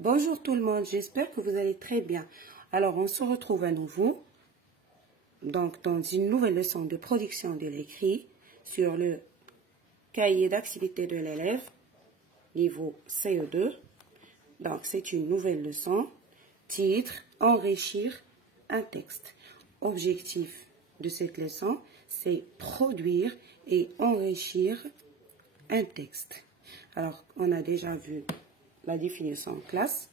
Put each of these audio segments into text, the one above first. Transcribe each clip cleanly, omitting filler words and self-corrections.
Bonjour tout le monde, j'espère que vous allez très bien. Alors, on se retrouve à nouveau donc, dans une nouvelle leçon de production de l'écrit sur le cahier d'activité de l'élève, niveau CE2. Donc, c'est une nouvelle leçon. Titre, enrichir un texte. Objectif de cette leçon, c'est produire et enrichir un texte. Alors, on a déjà vu la définition en classe.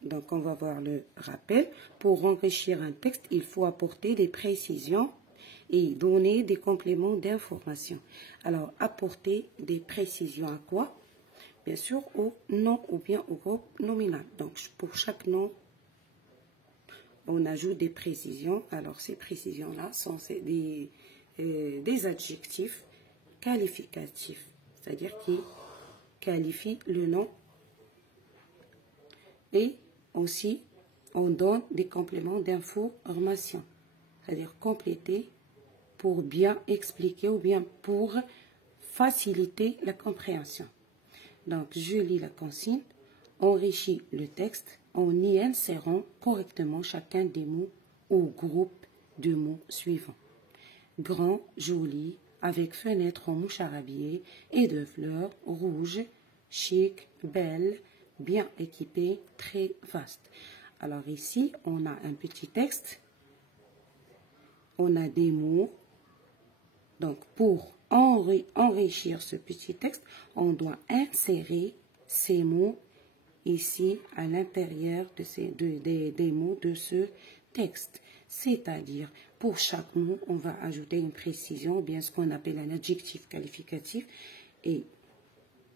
Donc, on va voir le rappel. Pour enrichir un texte, il faut apporter des précisions et donner des compléments d'information. Alors, apporter des précisions à quoi? Bien sûr, au nom ou bien au groupe nominal. Donc, pour chaque nom, on ajoute des précisions. Alors, ces précisions-là sont des adjectifs qualificatifs, c'est-à-dire qui qualifient le nom. Et aussi, on donne des compléments d'information, c'est-à-dire compléter pour bien expliquer ou bien pour faciliter la compréhension. Donc, je lis la consigne, enrichis le texte en y insérant correctement chacun des mots ou groupe de mots suivants. Grand, joli, avec fenêtre en mouche arabiée et de fleurs, rouge, chic, belle, bien équipé, très vaste. Alors ici, on a un petit texte, on a des mots. Donc pour enrichir ce petit texte, on doit insérer ces mots ici à l'intérieur des mots de ce texte. C'est-à-dire, pour chaque mot, on va ajouter une précision, ou bien ce qu'on appelle un adjectif qualificatif, et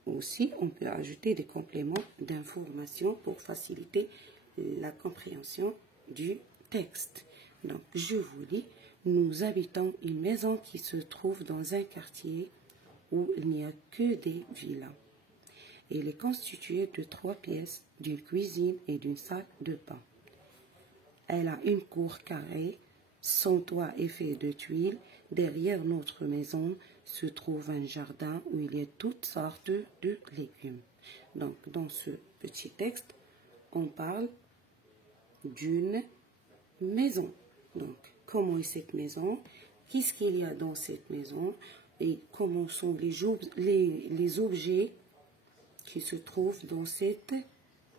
aussi, on peut ajouter des compléments d'information pour faciliter la compréhension du texte. Donc, je vous lis, nous habitons une maison qui se trouve dans un quartier où il n'y a que des villas. Elle est constituée de 3 pièces, d'une cuisine et d'une salle de bain. Elle a une cour carrée, son toit est fait de tuiles. Derrière notre maison se trouve un jardin où il y a toutes sortes de légumes. Donc, dans ce petit texte, on parle d'une maison. Donc, comment est cette maison? Qu'est-ce qu'il y a dans cette maison? Et comment sont les objets qui se trouvent dans cette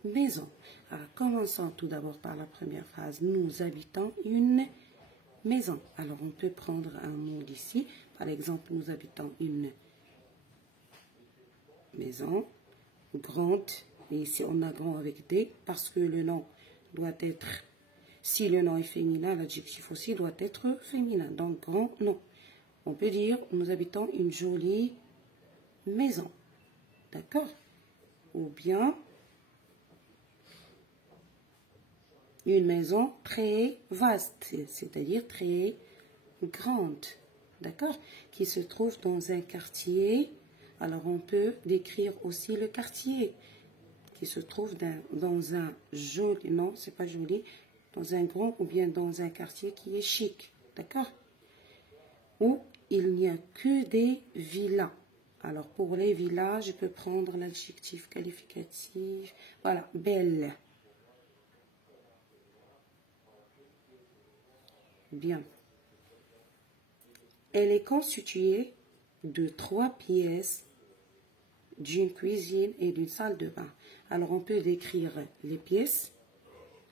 maison? Alors, commençons tout d'abord par la première phrase. Nous habitons une maison. Alors, on peut prendre un mot d'ici. Par exemple, nous habitons une maison grande. Et ici, on a grand avec D parce que le nom doit être, si le nom est féminin, l'adjectif aussi doit être féminin. Donc, grand nom. On peut dire, nous habitons une jolie maison. D'accord? Ou bien, une maison très vaste, c'est-à-dire très grande, d'accord, qui se trouve dans un quartier. Alors, on peut décrire aussi le quartier qui se trouve dans un joli, non, c'est pas joli, dans un grand ou bien dans un quartier qui est chic, d'accord, où il n'y a que des villas. Alors, pour les villas, je peux prendre l'adjectif qualificatif, voilà, belle. Bien. Elle est constituée de 3 pièces, d'une cuisine et d'une salle de bain. Alors, on peut décrire les pièces,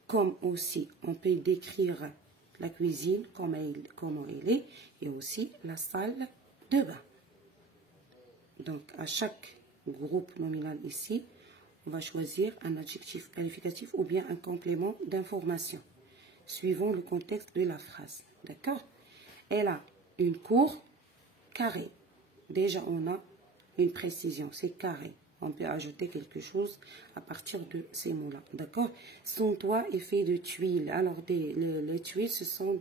comme aussi on peut décrire la cuisine, comment elle est, et aussi la salle de bain. Donc, à chaque groupe nominal ici, on va choisir un adjectif qualificatif ou bien un complément d'information, suivant le contexte de la phrase. D'accord? Elle a une cour carrée. Déjà, on a une précision, c'est carré. On peut ajouter quelque chose à partir de ces mots-là. D'accord? Son toit est fait de tuiles. Alors, les tuiles, ce sont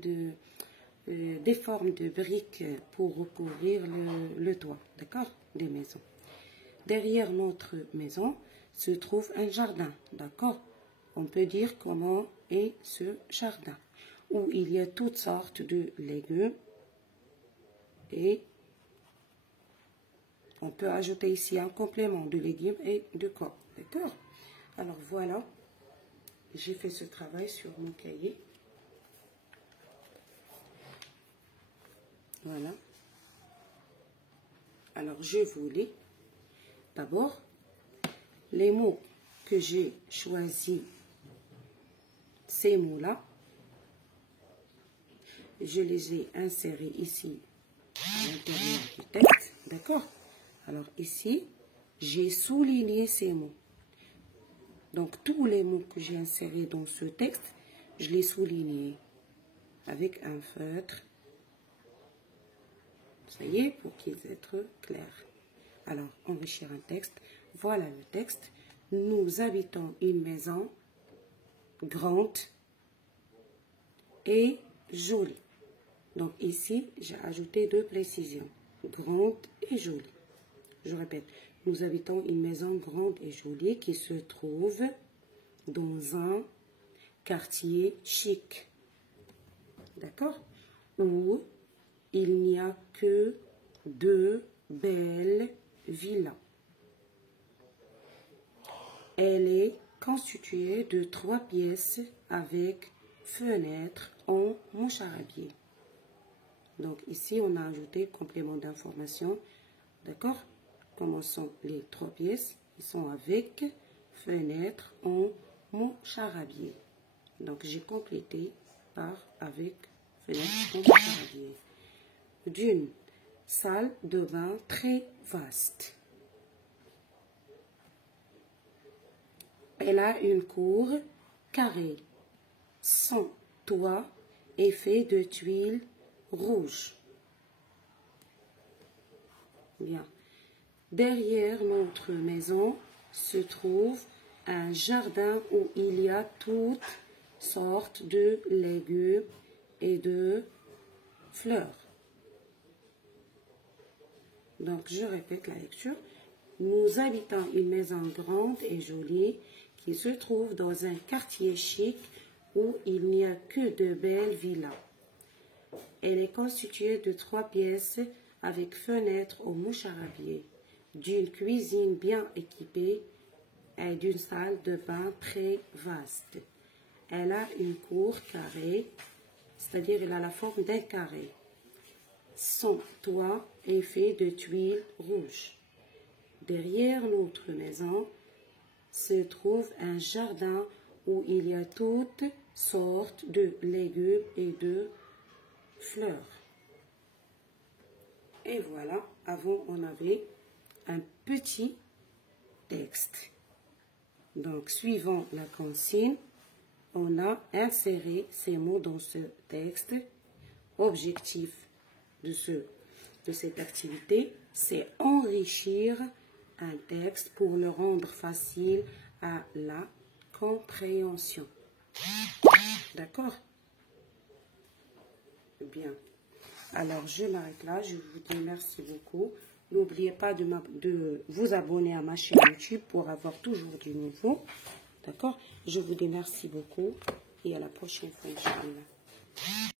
des formes de briques pour recouvrir le toit. D'accord? Des maisons. Derrière notre maison se trouve un jardin. D'accord? On peut dire comment est ce jardin, où il y a toutes sortes de légumes et on peut ajouter ici un complément de légumes et de quoi. D'accord? Alors voilà, j'ai fait ce travail sur mon cahier. Voilà. Alors je vous lis. D'abord, les mots que j'ai choisis, ces mots-là, je les ai insérés ici à l'intérieur du texte. D'accord? Alors ici, j'ai souligné ces mots. Donc tous les mots que j'ai insérés dans ce texte, je les soulignés avec un feutre. Ça y est, pour qu'ils soient clairs. Alors, enrichir un texte. Voilà le texte. Nous habitons une maison grande et jolie. Donc ici, j'ai ajouté 2 précisions. Grande et jolie. Je répète, nous habitons une maison grande et jolie qui se trouve dans un quartier chic. D'accord? Où il n'y a que 2 belles villas. Elle est constituée de 3 pièces avec fenêtres en moucharabier. Donc ici, on a ajouté complément d'information. D'accord? Comment sont les 3 pièces? Ils sont avec fenêtres en moucharabier. Donc j'ai complété par avec fenêtres en moucharabier. D'une salle de bain très vaste. Elle a une cour carrée. Son toit est fait de tuiles rouges. Bien. Derrière notre maison se trouve un jardin où il y a toutes sortes de légumes et de fleurs. Donc, je répète la lecture. Nous habitons une maison grande et jolie qui se trouve dans un quartier chic où il n'y a que de belles villas. Elle est constituée de 3 pièces avec fenêtres au moucharabier, d'une cuisine bien équipée et d'une salle de bain très vaste. Elle a une cour carrée, c'est-à-dire elle a la forme d'un carré. Son toit est fait de tuiles rouges. Derrière notre maison se trouve un jardin où il y a toutes sortes de légumes et de fleurs. Et voilà, avant on avait un petit texte. Donc, suivant la consigne, on a inséré ces mots dans ce texte. Objectif de cette activité, c'est enrichir un texte pour le rendre facile à la compréhension. D'accord? Bien. Alors, je m'arrête là. Je vous dis merci beaucoup. N'oubliez pas de vous abonner à ma chaîne YouTube pour avoir toujours du nouveau. D'accord? Je vous dis merci beaucoup et à la prochaine fois, Inch'Allah.